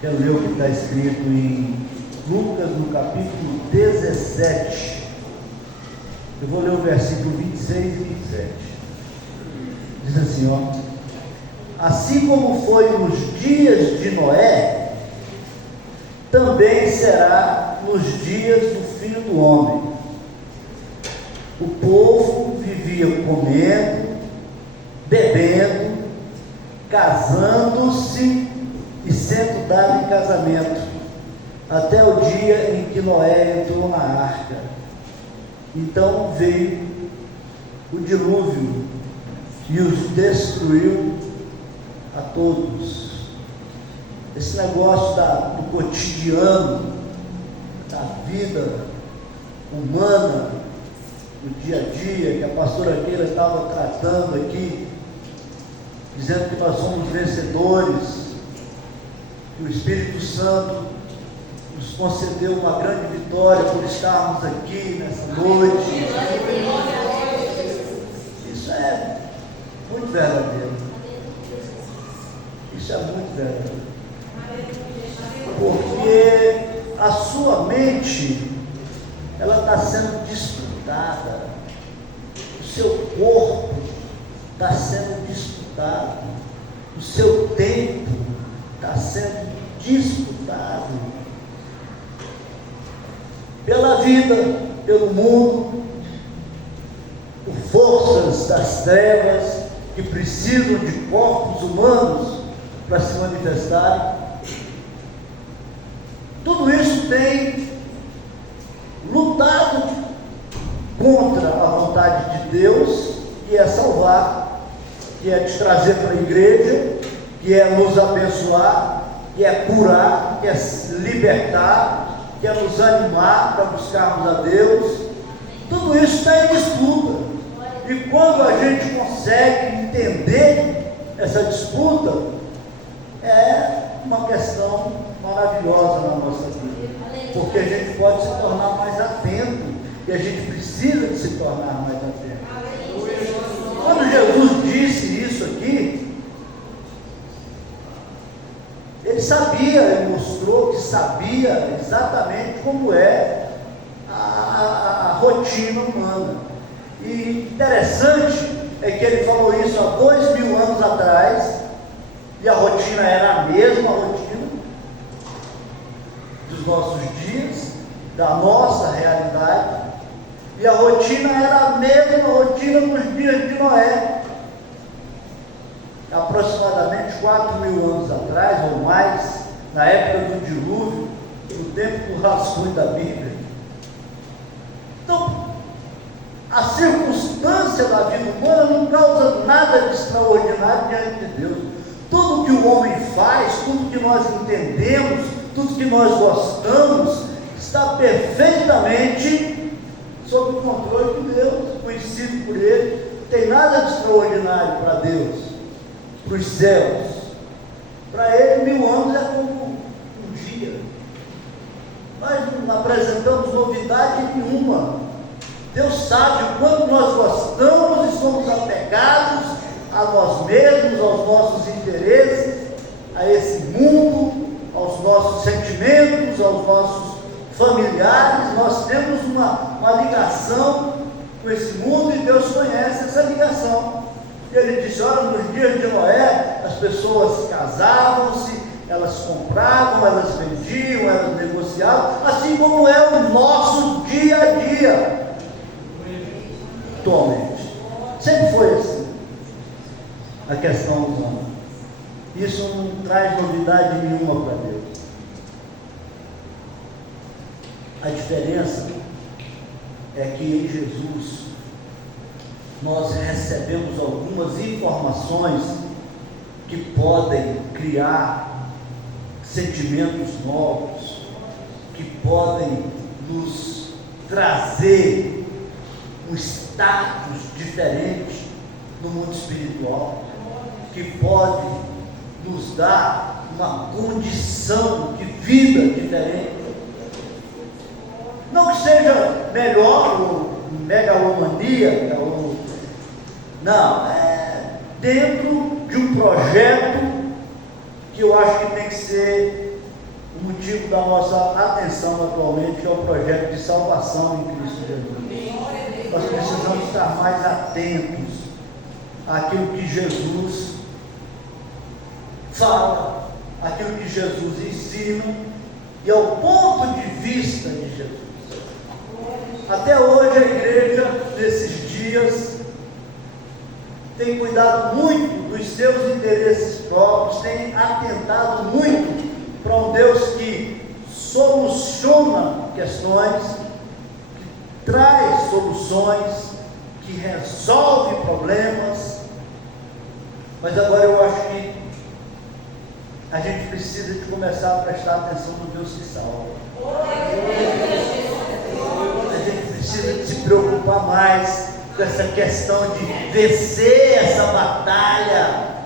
Quero ler o que está escrito em Lucas, no capítulo 17. Eu vou ler o versículo 26 e 27. Diz assim, ó: assim como foi nos dias de Noé, também será nos dias do Filho do Homem. O povo vivia comendo, bebendo, casando-se e sendo dado em casamento, até o dia em que Noé entrou na arca. Então veio o dilúvio e os destruiu a todos. Esse negócio do cotidiano, da vida humana, do dia a dia, que a pastora Keila estava tratando aqui, dizendo que nós somos vencedores, que o Espírito Santo nos concedeu uma grande vitória por estarmos aqui nessa noite. Isso é muito verdadeiro. Isso é muito verdadeiro. Porque a sua mente, ela está sendo disputada, o seu corpo está sendo disputado, o seu tempo está sendo disputado pela vida, pelo mundo, por forças das trevas que precisam de corpos humanos para se manifestarem. Tudo isso tem lutado contra a vontade de Deus, que é salvar, que é te trazer para a igreja, que é nos abençoar, que é curar, que é libertar, que é nos animar para buscarmos a Deus. Tudo isso está em disputa. E quando a gente consegue entender essa disputa, é uma questão maravilhosa na nossa vida, porque a gente pode se tornar mais atento, e a gente precisa de se tornar mais atento. Quando Jesus disse isso aqui, ele sabia, ele mostrou que sabia exatamente como é a rotina humana. E interessante é que ele falou isso há 2000 anos atrás, e a rotina era a mesma rotina dos nossos dias, da nossa realidade, e a rotina era a mesma rotina nos dias de Noé. Aproximadamente 4.000 anos atrás, ou mais, na época do dilúvio, no tempo do rascunho da Bíblia. Então, a circunstância da vida humana não causa nada de extraordinário diante de Deus. Tudo que o homem faz, tudo que nós entendemos, tudo que nós gostamos, está perfeitamente sob o controle de Deus, conhecido por Ele. Não tem nada de extraordinário para Deus, para os céus. Para Ele, 1000 anos é como um dia. Nós não apresentamos novidade nenhuma. Deus sabe o quanto nós gostamos e somos apegados a nós mesmos, aos nossos interesses, a esse mundo, aos nossos sentimentos, aos nossos familiares. Nós temos uma ligação com esse mundo, e Deus conhece essa ligação. E Ele disse: olha, nos dias de Noé, as pessoas casavam-se, elas compravam, elas vendiam, elas negociavam, assim como é o nosso dia a dia atualmente. Sempre foi assim a questão humana. Isso não traz novidade nenhuma para Deus. A diferença é que em Jesus nós recebemos algumas informações que podem criar sentimentos novos, que podem nos trazer um status diferente no mundo espiritual, que pode nos dar uma condição de vida diferente. Não que seja melhor ou megalomaníaca, não, é dentro de um projeto que eu acho que tem que ser motivo da nossa atenção atualmente é o projeto de salvação em Cristo Jesus. Nós precisamos estar mais atentos àquilo que Jesus fala, àquilo que Jesus ensina e ao ponto de vista de Jesus. Até hoje a igreja, nesses dias, tem cuidado muito dos seus interesses próprios, tem atentado muito para um Deus que soluciona questões, que traz soluções, que resolve problemas. Mas agora eu acho que a gente precisa de começar a prestar atenção no Deus que salva. A gente precisa de se preocupar mais com essa questão de vencer essa batalha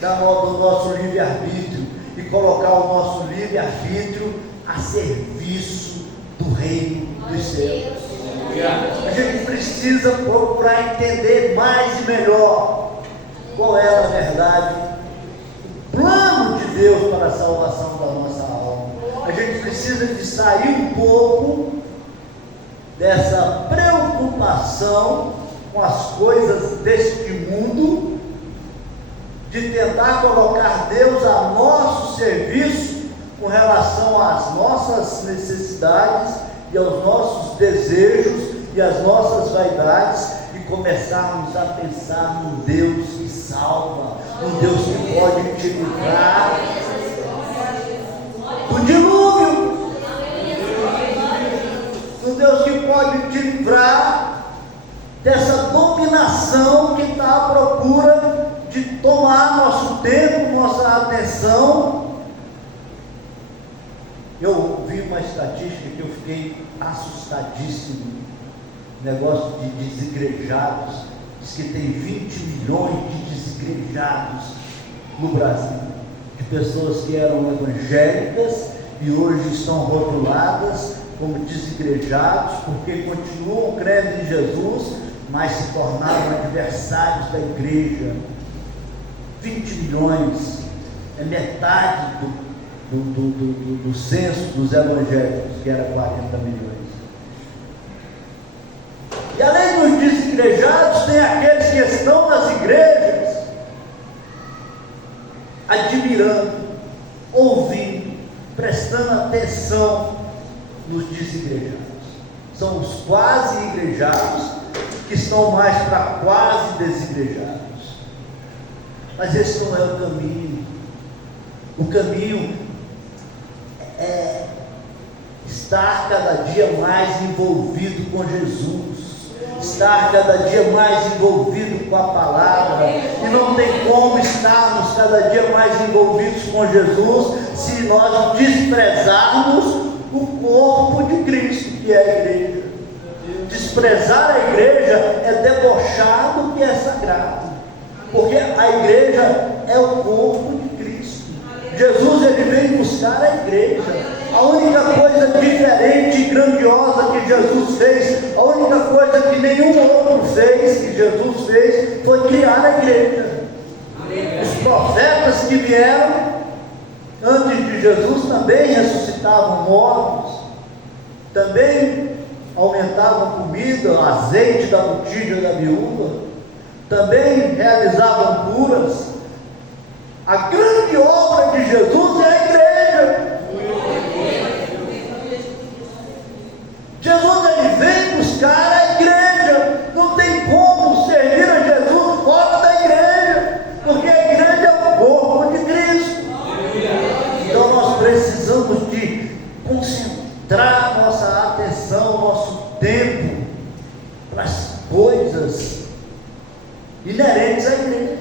do nosso livre-arbítrio e colocar o nosso livre-arbítrio a serviço do reino dos céus. A gente precisa procurar entender mais e melhor qual é, na verdade, o plano de Deus para a salvação da nossa alma. A gente precisa de sair um pouco dessa preocupação com as coisas deste mundo, de tentar colocar Deus a nosso serviço com relação às nossas necessidades e aos nossos desejos e às nossas vaidades, e começarmos a pensar num Deus que salva, num Deus que pode te livrar do dilúvio, num Deus que pode te livrar dessa dominação que está à procura de tomar nosso tempo, nossa atenção. Eu vi uma estatística que eu fiquei assustadíssimo, negócio de desigrejados, diz que tem 20 milhões de desigrejados no Brasil, de pessoas que eram evangélicas e hoje estão rotuladas como desigrejados, porque continuam crendo em Jesus, mas se tornaram adversários da igreja. 20 milhões, é metade do censo dos evangélicos, que era 40 milhões. E além dos desigrejados, tem aqueles que estão nas igrejas, admirando, ouvindo, prestando atenção nos desigrejados. São os quase igrejados, que estão mais para quase desigrejados. Mas esse não é o caminho. O caminho é estar cada dia mais envolvido com Jesus, estar cada dia mais envolvido com a palavra. E não tem como estarmos cada dia mais envolvidos com Jesus se nós desprezarmos o corpo de Cristo, que é a igreja. Desprezar a igreja é debochar do que é sagrado, porque a igreja é o corpo de Cristo. Jesus, ele veio buscar a igreja. A única coisa diferente e grandiosa que Jesus fez, a única coisa que nenhum outro fez, que Jesus fez, foi criar a igreja. Os profetas que vieram antes de Jesus também ressuscitavam mortos, também aumentavam comida, azeite da botija da viúva, também realizavam curas. A grande obra de Jesus é a igreja. Jesus, ele vem buscar a igreja. Não tem como servir a Jesus fora da igreja, porque a igreja é o corpo de Cristo. Então nós precisamos de concentrar nossa atenção, nosso tempo para as coisas inerentes à igreja.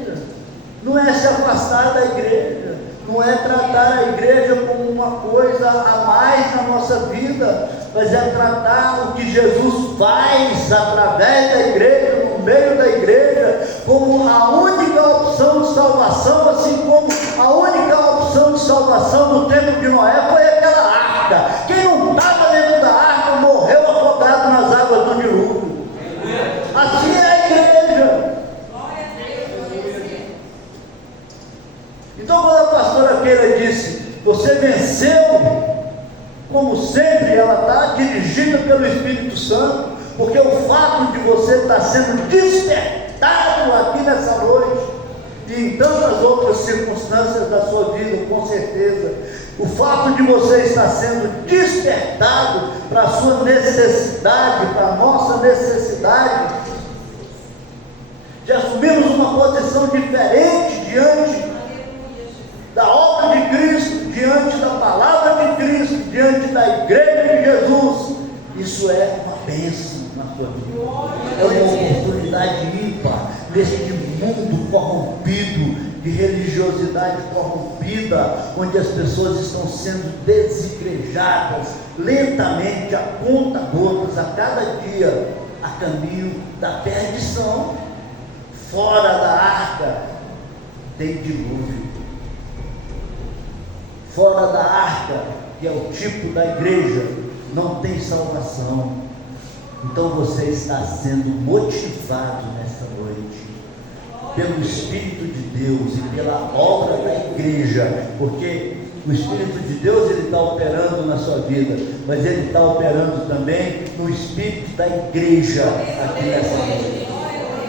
Não é se afastar da igreja, não é tratar a igreja como uma coisa a mais na nossa vida, mas é tratar o que Jesus faz através da igreja, no meio da igreja, como a única opção de salvação, assim como a única opção de salvação no tempo de Noé foi aquela arca. Quem não estava dentro da arca morreu afogado nas águas do dilúvio. Assim é a igreja. Então, quando a pastora Keila disse, Você venceu, como sempre, ela está dirigida pelo Espírito Santo, porque o fato de você estar sendo despertado aqui nessa noite, e em tantas outras circunstâncias da sua vida, com certeza, o fato de você estar sendo despertado para a sua necessidade, para a nossa necessidade, de assumirmos uma posição diferente diante da obra de Cristo, diante da palavra de Cristo, diante da igreja de Jesus, isso é uma bênção na sua vida, é uma oportunidade ímpar neste mundo corrompido, de religiosidade corrompida, onde as pessoas estão sendo desigrejadas lentamente, a conta gotas, a cada dia, a caminho da perdição. Fora da arca tem dilúvio. Fora da arca, que é o tipo da igreja, não tem salvação. Então você está sendo motivado nesta noite pelo Espírito de Deus e pela obra da igreja, porque o Espírito de Deus ele está operando na sua vida, mas ele está operando também no Espírito da igreja aqui nessa noite,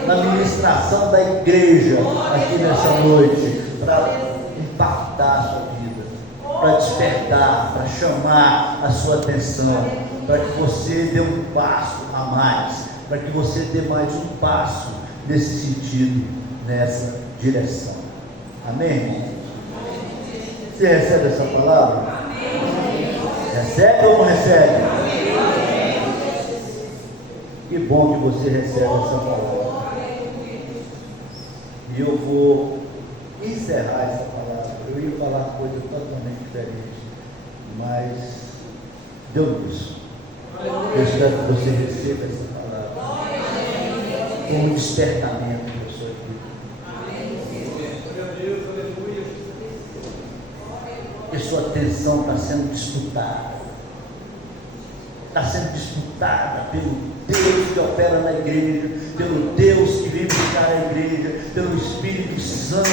na ministração da igreja aqui nessa noite, para impactar a sua vida, para despertar, para chamar a sua atenção, para que você dê um passo a mais, para que você dê mais um passo nesse sentido, nessa direção. Amém, irmão? Você recebe essa palavra? Recebe ou não recebe? Que bom que você recebe essa palavra. E eu vou encerrar essa palavra. Eu ia falar coisa totalmente diferente, mas deu isso. Eu espero que você receba essa palavra como um despertamento da sua vida. Que sua atenção está sendo disputada. Está sendo disputada pelo Deus que opera na igreja, pelo Deus que vem buscar a igreja, pelo Espírito Santo.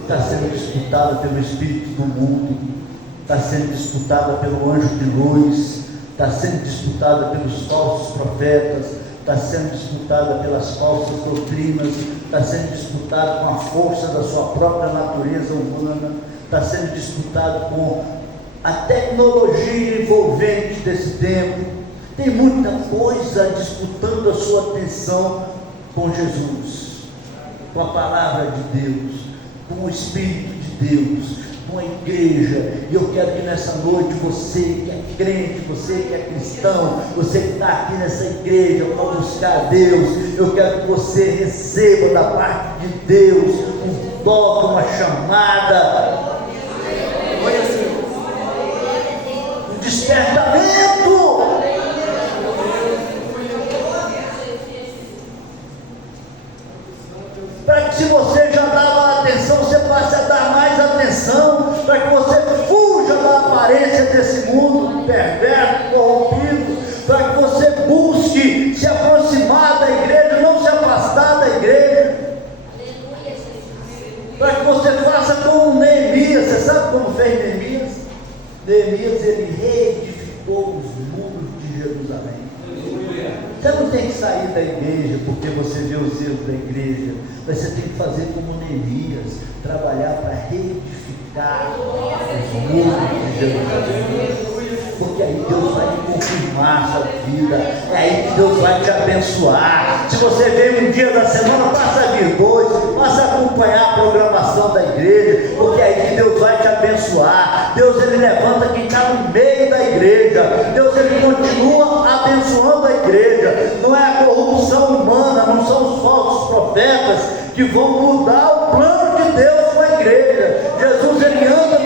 Está sendo disputada pelo Espírito do mundo, está sendo disputada pelo anjo de luz, está sendo disputada pelos falsos profetas, está sendo disputada pelas falsas doutrinas, está sendo disputada com a força da sua própria natureza humana, está sendo disputada com a tecnologia envolvente desse tempo. Tem muita coisa disputando a sua atenção com Jesus, com a palavra de Deus, com o Espírito de Deus, com a igreja. E eu quero que nessa noite você que é crente, você que é cristão, você que está aqui nessa igreja para buscar a Deus, eu quero que você receba da parte de Deus um toque, uma chamada, um despertamento. Para que, se você já dava atenção, você passe a dar mais atenção, para que você fuja da aparência desse mundo perverso, corrompido, para que você busque se aproximar da igreja, não se afastar da igreja, para que você faça como Neemias. Você sabe como fez Neemias? Neemias, ele reedificou os muros de Jerusalém. Você não tem que sair da igreja porque você vê os erros da igreja, mas você tem que fazer como Neemias, trabalhar para reedificar os muros de Jerusalém, porque aí Deus vai te confirmar a sua vida, é aí que Deus vai te abençoar. Se você veio um dia da semana, passa a vir dois, passa a acompanhar a programação da igreja, porque é aí que Deus vai te abençoar. Deus, ele levanta quem está no meio da igreja, Deus, ele continua abençoando a igreja. Não é a corrupção humana, não são os falsos profetas que vão mudar o plano de Deus com a igreja. Jesus, ele anda